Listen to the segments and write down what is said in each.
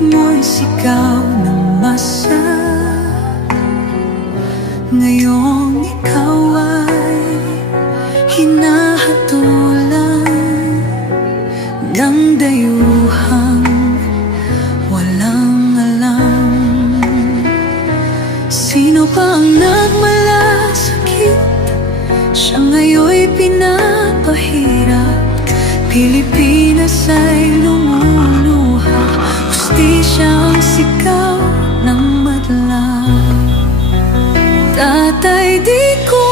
mo'y sigaw ng masa. Ngayong ikaw ay hinahatulan ng dayuhang walang alam. Sino pa ang nagmalasakit? Siya ngayon'y pinapahirap. Pilipinas ay lumuluha. Hustisya ang sigaw ng madla. Tatay, di ko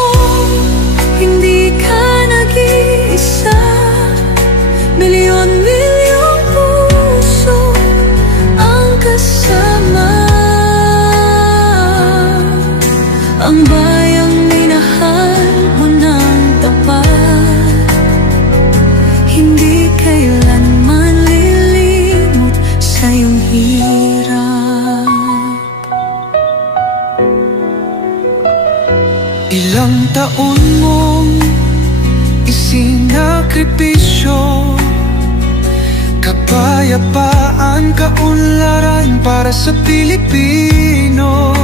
hindi ka nag-iisa. Milyon-milyong puso ang kasama. Ang bayang minahal mo ng tapat, hindi kailanman lilimot sa iyong hirap. Ilang taon mong isinakripisyo, kapayapaan, kaunlaran para sa Pilipino.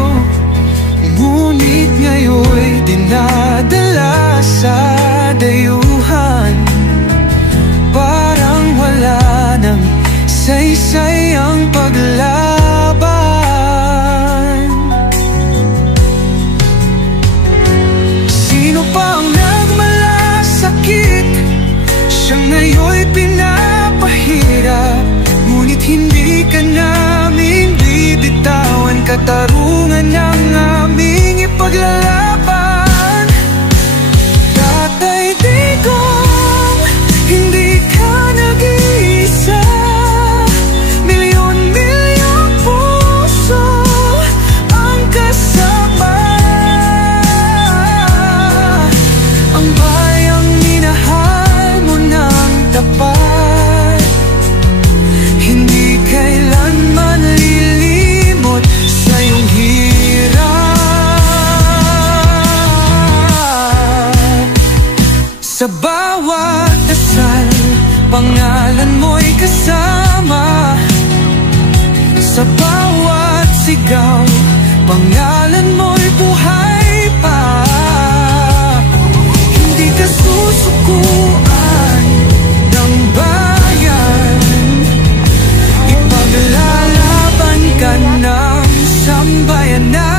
Ngunit ngayon'y dinadala sa dayuhan. Parang wala nang saysay ang paglaban. Sino pa ang nagmalasakit? Siya ngayon'y pinapahirap. Ngunit hindi ka namin bibitawan. Katarungan ng aming ipaglalaban. Tatay, digong, hindi ka nag-iisa. Milyon-milyong puso ang kasama. Ang bayang minahal mo ng tapat, hindi kailanman lilimot sa iyong hirap. Sa bawat dasal, pangalan mo'y kasama. Sa bawat sigaw, pangalan mo'y buhay pa. Hindi ka susukuan ng bayan. Ipaglalaban ka ng sambayanan.